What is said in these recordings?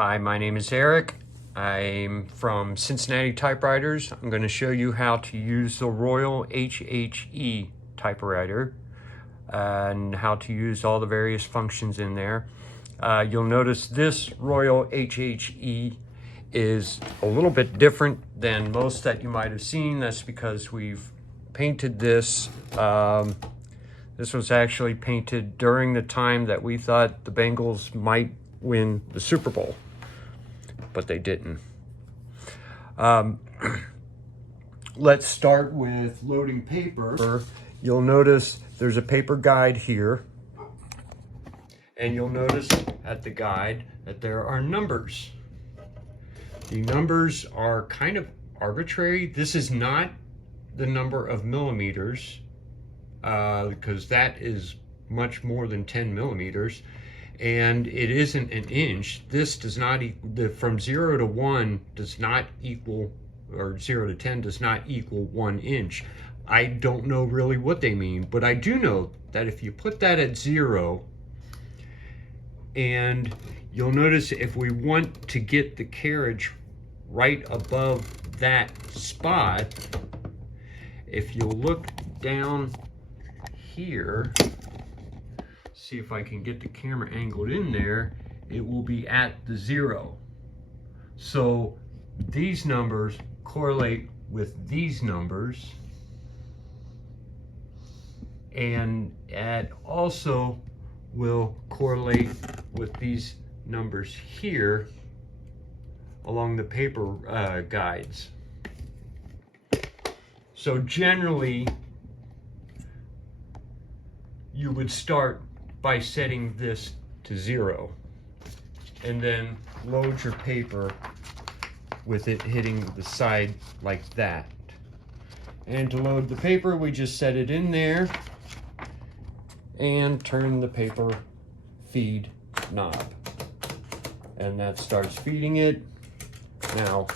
Hi, my name is Eric. I'm from Cincinnati Typewriters. I'm going to show you how to use the Royal HHE Typewriter and how to use all the various functions in there. You'll notice this Royal HHE is a little bit different than most that you might have seen. That's because we've painted this. This was actually painted during the time that we thought the Bengals might win the Super Bowl, but they didn't. Let's start with loading paper. You'll notice there's a paper guide here, and you'll notice at the guide that there are numbers. The numbers are kind of arbitrary. This is not the number of millimeters, because that is much more than 10 millimeters. And it isn't an inch. This does not equal, from 0 to 1 does not equal, or 0 to 10 does not equal 1 inch. I don't know really what they mean, but I do know that if you put that at 0, and you'll notice if we want to get the carriage right above that spot, if you'll look down here, see if I can get the camera angled in there, it will be at the 0. So these numbers correlate with these numbers, and it also will correlate with these numbers here along the paper guides. So generally you would start by setting this to 0 and then load your paper with it hitting the side like that. And to load the paper, we just set it in there and turn the paper feed knob, and that starts feeding it. Now,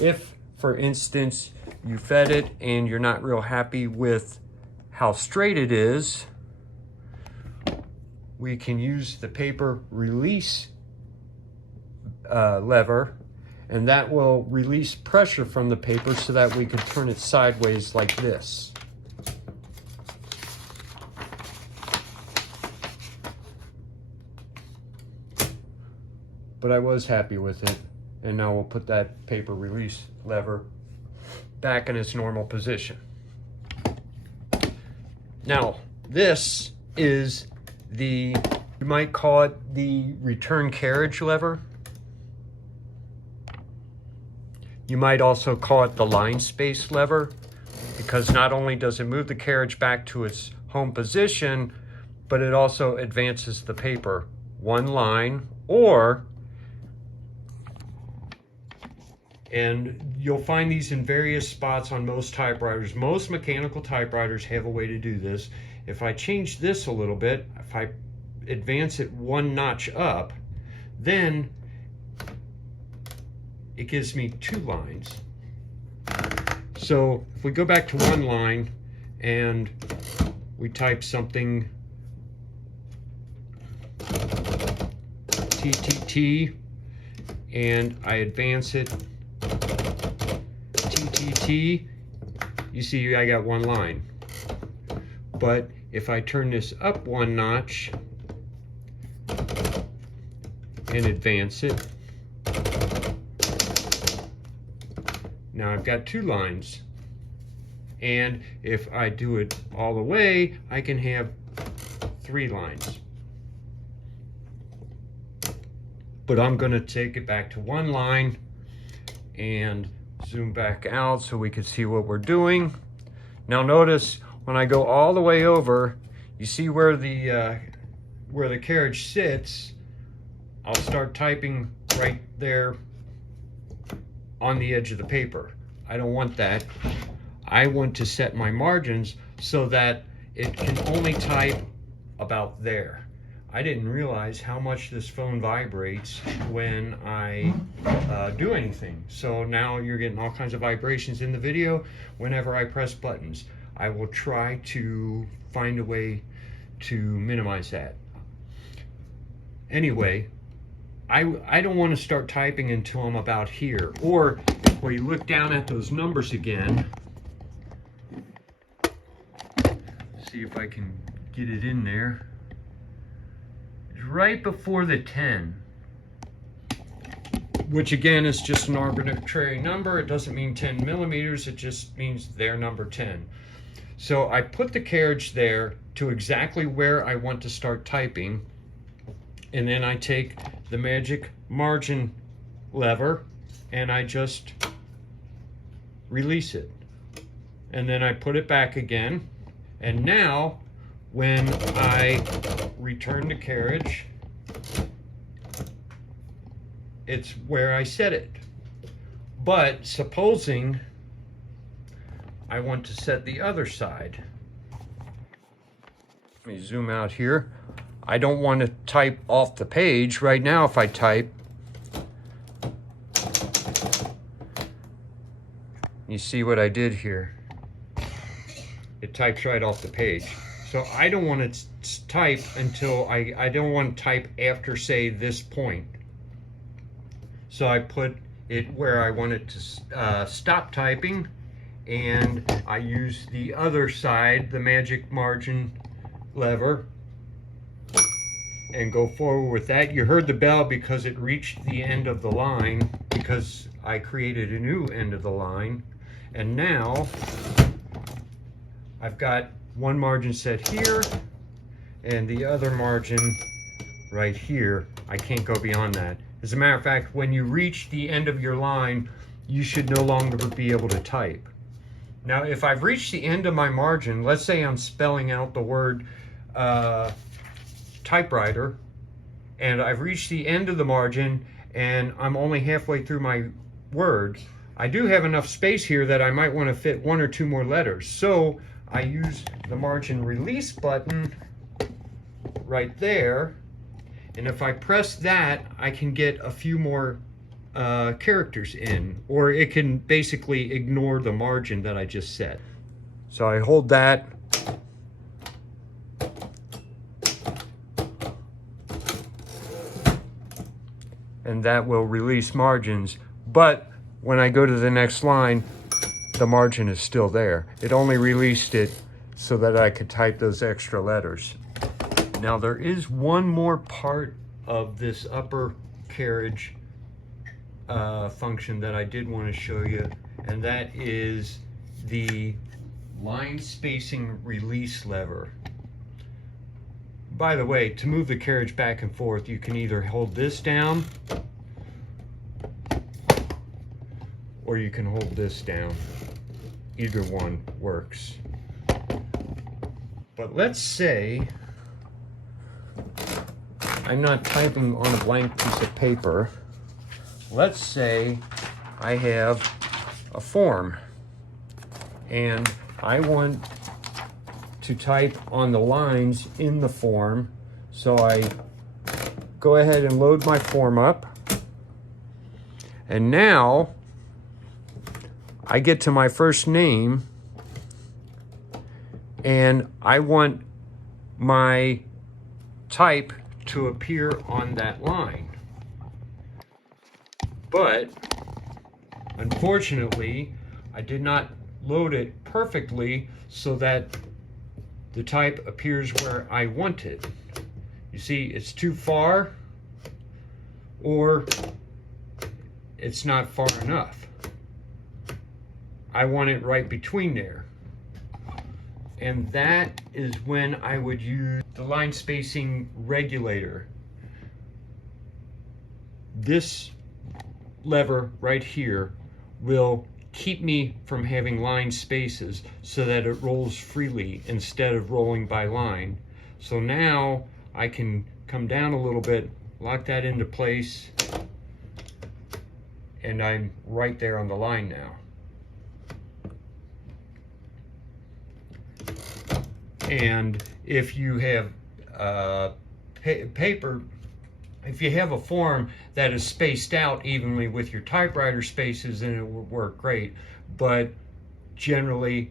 if for instance you fed it and you're not real happy with how straight it is, we can use the paper release lever, and that will release pressure from the paper so that we can turn it sideways like this. But I was happy with it, and now we'll put that paper release lever back in its normal position. Now, this is you might call it the return carriage lever. You might also call it the line space lever, because not only does it move the carriage back to its home position, but it also advances the paper one line, and you'll find these in various spots on most typewriters. Most mechanical typewriters have a way to do this. If I change this a little bit, if I advance it one notch up, then it gives me 2 lines. So if we go back to 1 line and we type something TTT, and I advance it TTT, you see I got 1 line. But if I turn this up 1 notch and advance it, now I've got 2 lines. And if I do it all the way, I can have 3 lines. But I'm going to take it back to 1 line and zoom back out so we can see what we're doing. Now notice when I go all the way over, you see where the carriage sits. I'll start typing right there on the edge of the paper. I don't want that. I want to set my margins so that it can only type about there. I didn't realize how much this phone vibrates when I do anything. So now you're getting all kinds of vibrations in the video whenever I press buttons. I will try to find a way to minimize that. Anyway, I don't want to start typing until I'm about here. Or when you look down at those numbers again, see if I can get it in there. It's right before the 10, which again is just an arbitrary number. It doesn't mean 10 millimeters, it just means their number 10. So I put the carriage there to exactly where I want to start typing, and then I take the magic margin lever and I just release it. And then I put it back again. And now when I return the carriage, it's where I set it. But supposing I want to set the other side. Let me zoom out here. I don't want to type off the page. Right now, if I type, you see what I did here. It types right off the page. So I don't want to type until I don't want to type after, say, this point. So I put it where I want it to stop typing, and I use the other side, the magic margin lever, and go forward with that. You heard the bell because it reached the end of the line, because I created a new end of the line. And now I've got one margin set here and the other margin right here. I can't go beyond that. As a matter of fact, when you reach the end of your line, you should no longer be able to type. Now, if I've reached the end of my margin, let's say I'm spelling out the word typewriter, and I've reached the end of the margin and I'm only halfway through my word, I do have enough space here that I might want to fit one or two more letters. So I use the margin release button right there, and if I press that, I can get a few more characters in, or it can basically ignore the margin that I just set. So I hold that, and that will release margins. But when I go to the next line, the margin is still there. It only released it so that I could type those extra letters. Now there is one more part of this upper carriage function that I did want to show you, and that is the line spacing release lever. By the way, to move the carriage back and forth, you can either hold this down or you can hold this down. Either one works. But let's say I'm not typing on a blank piece of paper. Let's say I have a form and I want to type on the lines in the form. So I go ahead and load my form up. And now I get to my first name and I want my type to appear on that line. But unfortunately, I did not load it perfectly so that the type appears where I want it. You see, it's too far or it's not far enough. I want it right between there. And that is when I would use the line spacing regulator. This lever right here will keep me from having line spaces so that it rolls freely instead of rolling by line. So now I can come down a little bit, lock that into place, and I'm right there on the line now. And if you have paper, if you have a form that is spaced out evenly with your typewriter spaces, then it will work great. But generally,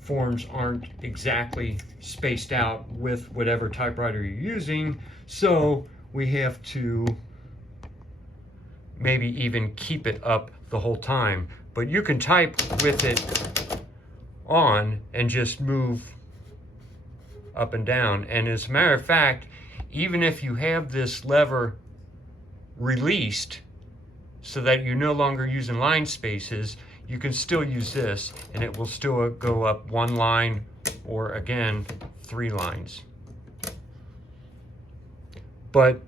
forms aren't exactly spaced out with whatever typewriter you're using, so we have to maybe even keep it up the whole time. But you can type with it on and just move up and down. And as a matter of fact, even if you have this lever released so that you're no longer using line spaces, you can still use this and it will still go up one line or again 3 lines. But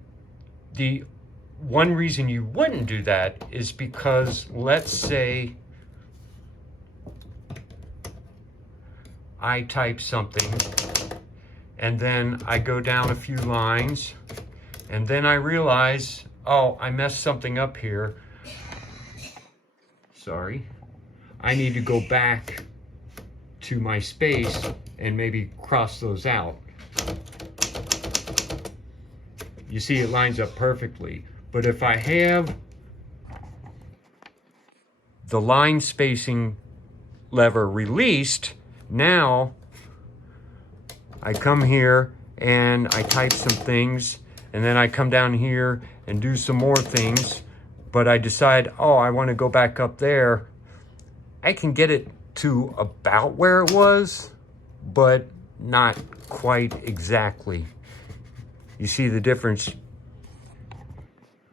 the one reason you wouldn't do that is because, let's say I type something and then I go down a few lines and then I realize, oh, I messed something up here. Sorry. I need to go back to my space and maybe cross those out. You see it lines up perfectly. But if I have the line spacing lever released, now I come here and I type some things and then I come down here and do some more things, but I decide, oh, I want to go back up there. I can get it to about where it was, but not quite exactly. You see the difference?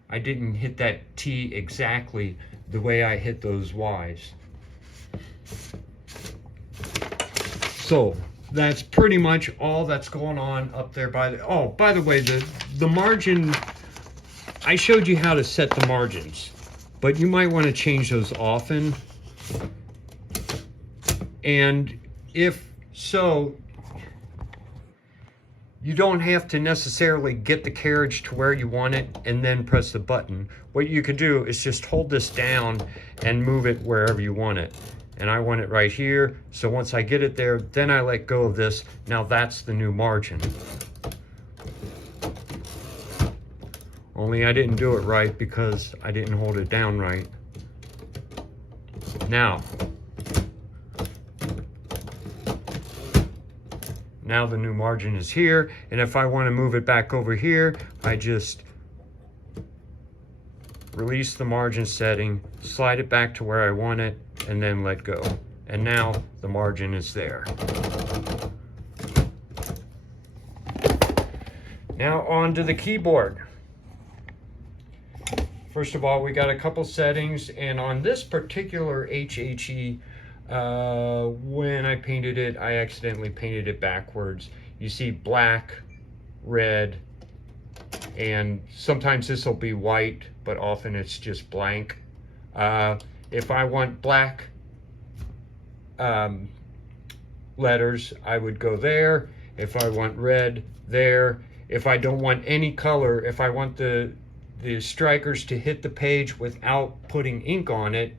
I didn't hit that T exactly the way I hit those Ys. So that's pretty much all that's going on up there by the, oh, by the way, the margin, I showed you how to set the margins, but you might want to change those often. And if so, you don't have to necessarily get the carriage to where you want it and then press the button. What you can do is just hold this down and move it wherever you want it. And I want it right here. So once I get it there, then I let go of this. Now that's the new margin. Only I didn't do it right because I didn't hold it down right. Now the new margin is here, and if I want to move it back over here, I just release the margin setting, slide it back to where I want it, and then let go. And now the margin is there. Now on to the keyboard. First of all, we got a couple settings, and on this particular HHE, when I painted it, I accidentally painted it backwards. You see black, red, and sometimes this will be white, but often it's just blank. If I want black letters, I would go there. If I want red, there. If I don't want any color, if I want the strikers to hit the page without putting ink on it,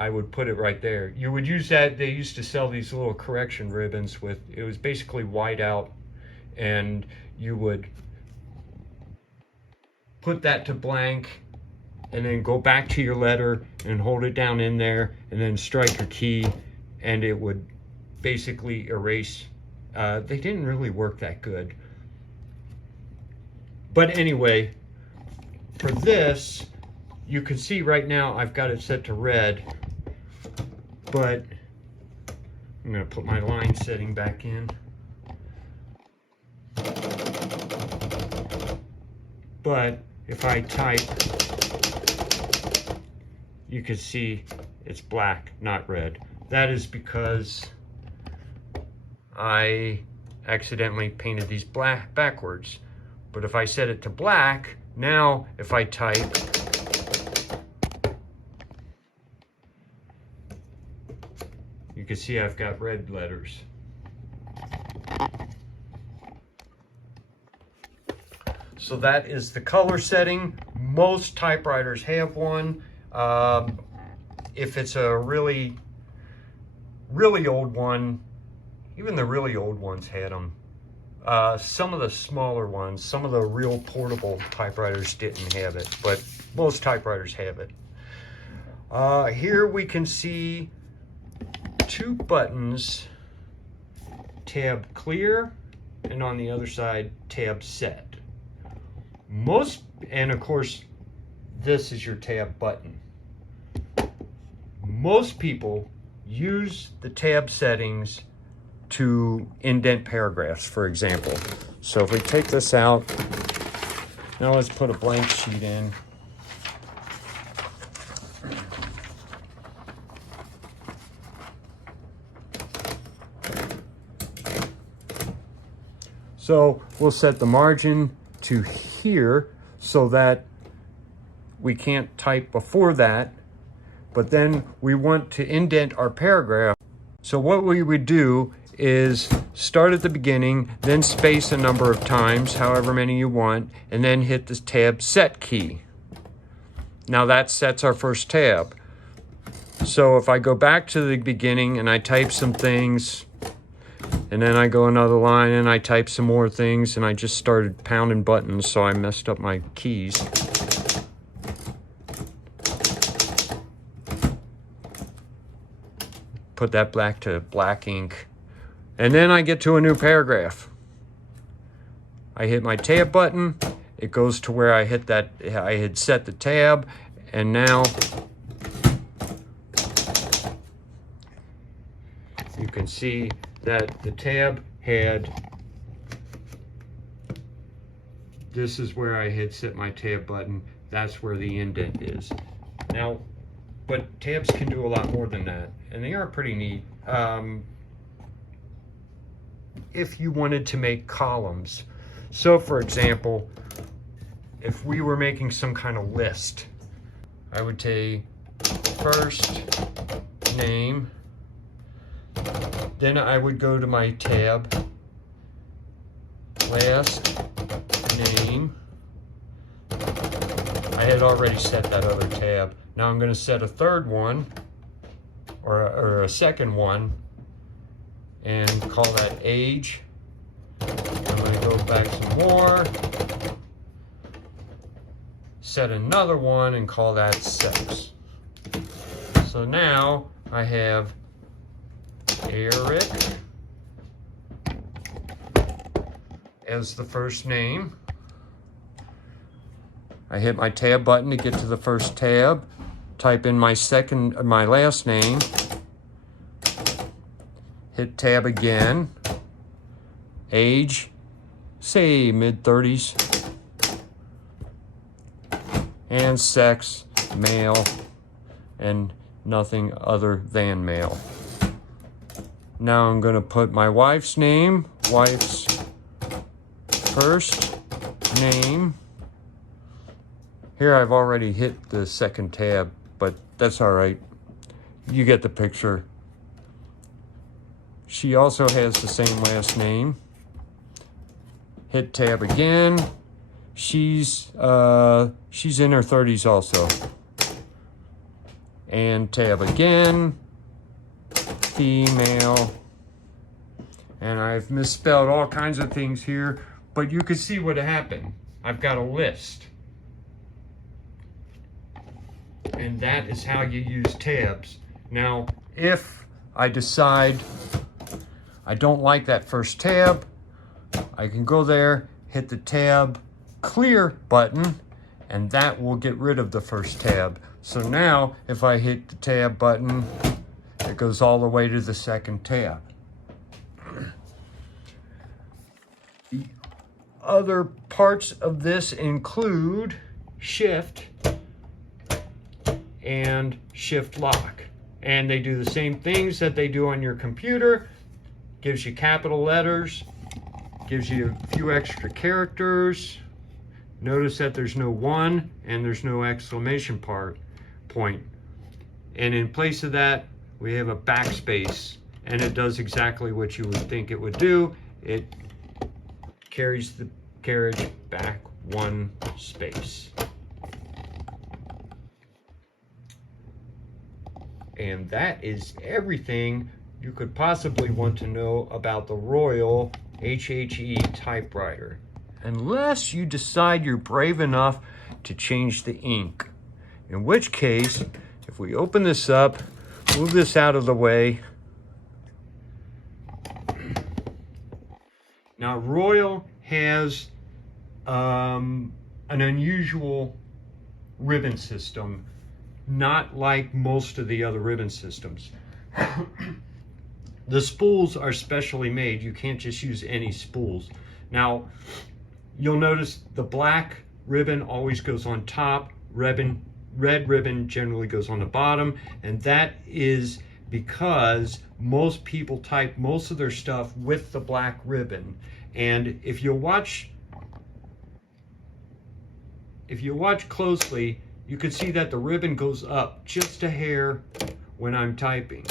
I would put it right there. You would use that, they used to sell these little correction ribbons with, it was basically white out, and you would put that to blank and then go back to your letter and hold it down in there and then strike your key and it would basically erase. They didn't really work that good. But anyway, for this, you can see right now I've got it set to red, but I'm going to put my line setting back in. But if I type, you can see it's black, not red. That is because I accidentally painted these black backwards. But if I set it to black, now if I type, you can see I've got red letters. So that is the color setting. Most typewriters have one. If it's a really, really old one, even the really old ones had them. Some of the smaller ones, some of the real portable typewriters didn't have it, but most typewriters have it. Here we can see two buttons, tab clear, and on the other side, tab set. And of course, this is your tab button. Most people use the tab settings to indent paragraphs, for example. So if we take this out, now let's put a blank sheet in. So we'll set the margin to here so that we can't type before that, but then we want to indent our paragraph. So what we would do is start at the beginning, then space a number of times, however many you want, and then hit the tab set key. Now that sets our first tab. So if I go back to the beginning and I type some things, and then I go another line and I type some more things, and I just started pounding buttons, so I messed up my keys. Put that back to black ink. And then I get to a new paragraph. I hit my tab button, it goes to where I hit that, I had set the tab, and now you can see that the tab had, this is where I had set my tab button, that's where the indent is. Now, but tabs can do a lot more than that, and they are pretty neat. If you wanted to make columns, so for example, if we were making some kind of list, I would take first name, then I would go to my tab, last name. I had already set that other tab. Now I'm going to set a third one, or a second one, and call that age. I'm going to go back some more, set another one, and call that sex. So now I have Eric as the first name. I hit my tab button to get to the first tab, type in my last name, hit tab again, age, say mid-30s, and sex, male, and nothing other than male. Now I'm going to put my wife's name, wife's first name. Here I've already hit the second tab, but that's all right. You get the picture. She also has the same last name. Hit tab again. She's in her 30s also. And tab again. Female. And I've misspelled all kinds of things here, but you can see what happened. I've got a list. And that is how you use tabs. Now, if I decide I don't like that first tab, I can go there, hit the tab clear button, and that will get rid of the first tab. So now, if I hit the tab button, it goes all the way to the second tab. The other parts of this include shift and shift lock. And they do the same things that they do on your computer. Gives you capital letters, gives you a few extra characters. Notice that there's no 1 and there's no exclamation point. And in place of that, we have a backspace, and it does exactly what you would think it would do. It carries the carriage back 1 space. And that is everything you could possibly want to know about the Royal HHE Typewriter. Unless you decide you're brave enough to change the ink. In which case, if we open this up, move this out of the way. Now Royal has an unusual ribbon system, not like most of the other ribbon systems. The spools are specially made. You can't just use any spools. Now, you'll notice the black ribbon always goes on top, red ribbon generally goes on the bottom, and that is because most people type most of their stuff with the black ribbon. And if you watch closely, you can see that the ribbon goes up just a hair when I'm typing.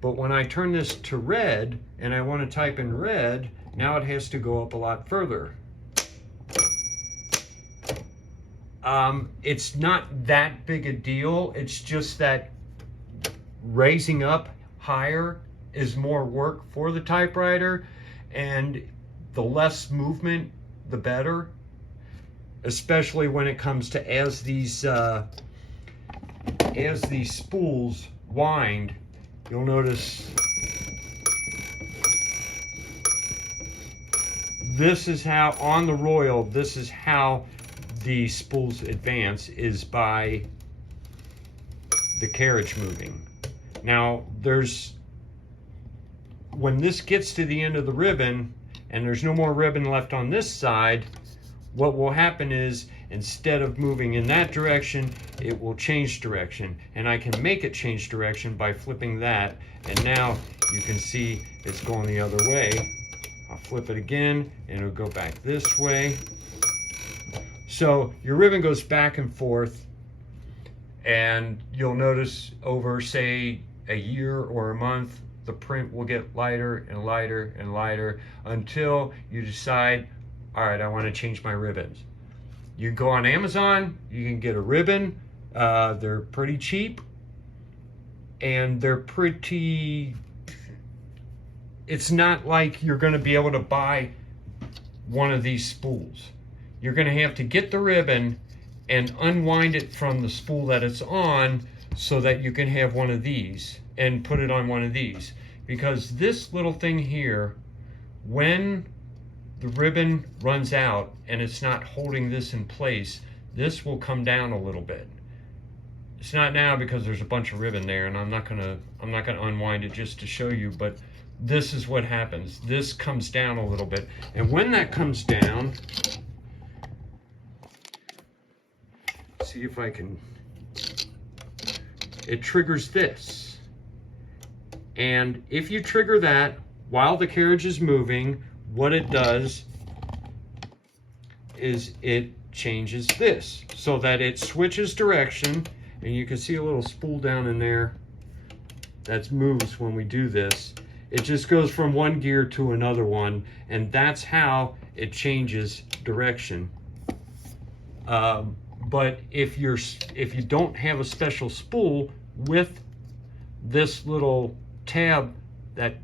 But when I turn this to red and I want to type in red, now it has to go up a lot further. It's not that big a deal. It's just that raising up higher is more work for the typewriter, and the less movement, the better. Especially when it comes to as these spools wind, you'll notice this is how, on the Royal, this is how the spools advance, is by the carriage moving. Now, when this gets to the end of the ribbon and there's no more ribbon left on this side, what will happen is, instead of moving in that direction, it will change direction. And I can make it change direction by flipping that. And now you can see it's going the other way. I'll flip it again and it'll go back this way. So your ribbon goes back and forth, and you'll notice over, say, a year or a month, the print will get lighter and lighter and lighter until you decide, all right, I want to change my ribbons. You can go on Amazon, you can get a ribbon. They're pretty cheap, and they're pretty, it's not like you're going to be able to buy one of these spools. You're going to have to get the ribbon and unwind it from the spool that it's on so that you can have one of these and put it on one of these. Because this little thing here, when the ribbon runs out and it's not holding this in place, this will come down a little bit. It's not now because there's a bunch of ribbon there, and I'm not gonna unwind it just to show you, but this is what happens. This comes down a little bit, and when that comes down, see if I can, it triggers this. And if you trigger that while the carriage is moving, what it does is it changes this so that it switches direction, and you can see a little spool down in there that moves when we do this. It just goes from one gear to another one, and that's how it changes direction. But if you don't have a special spool with this little tab that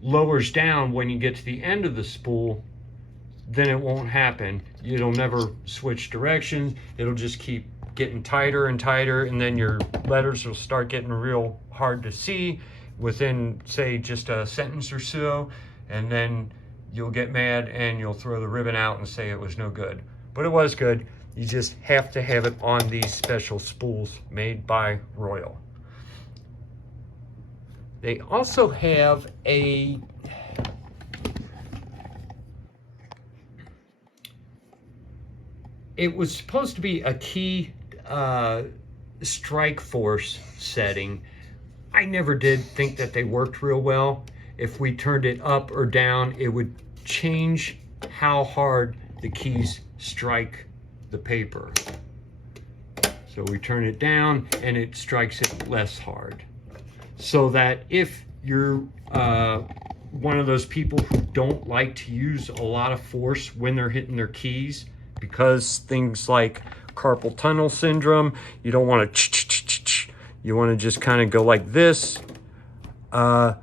lowers down when you get to the end of the spool, then it won't happen. It'll never switch directions. It'll just keep getting tighter and tighter, and then your letters will start getting real hard to see within, say, just a sentence or so, and then you'll get mad and you'll throw the ribbon out and say it was no good. But it was good. You just have to have it on these special spools made by Royal. They also have it was supposed to be a key strike force setting. I never did think that they worked real well. If we turned it up or down, it would change how hard the keys strike the paper. So we turn it down and it strikes it less hard. So that if you're one of those people who don't like to use a lot of force when they're hitting their keys, because things like carpal tunnel syndrome, you don't want to, you want to just kind of go like this, the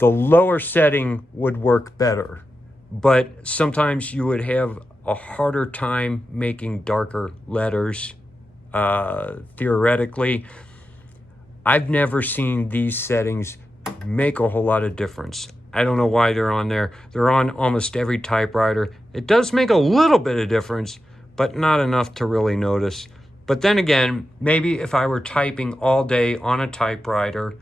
lower setting would work better. But sometimes you would have a harder time making darker letters, theoretically. I've never seen these settings make a whole lot of difference. I don't know why they're on there. They're on almost every typewriter. It does make a little bit of difference, but not enough to really notice. But then again, maybe if I were typing all day on a typewriter,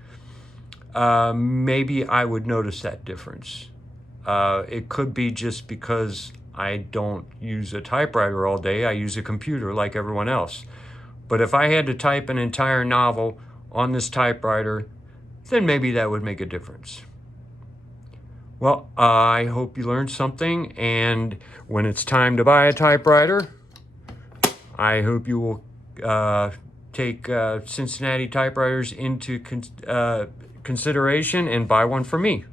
maybe I would notice that difference. It could be just because I don't use a typewriter all day. I use a computer like everyone else. But if I had to type an entire novel on this typewriter, then maybe that would make a difference. Well, I hope you learned something, and when it's time to buy a typewriter, I hope you will take Cincinnati typewriters into consideration and buy one for me.